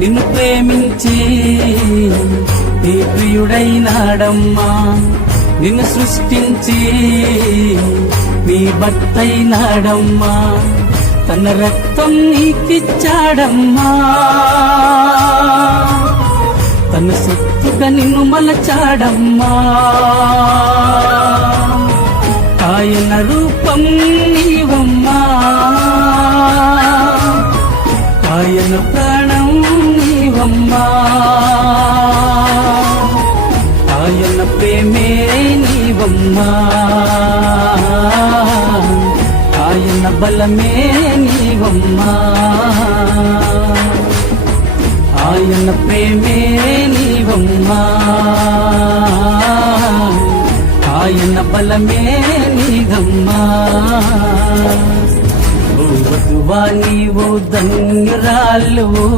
నిన్ను ప్రేమించి నీ ప్రియుడైనాడమ్మా. నిన్ను సృష్టించి నీ భర్తైనాడమ్మా. తన రక్తం నీకిచ్చాడమ్మా. తన సొత్తుగా నిన్ను మలచాడమ్మా. ఆయన రూపం నీవమ్మా. ఆయన ప్రాణం నీవమ్మా. ఆయన ప్రేమే నీవమ్మా. ఆయన బలమే నీవమ్మా. ఆయన ప్రేమే నీవమ్మా. ఆయన బలమే నీవమ్మా. ఓ వధువా నీవు ధన్యురాలు.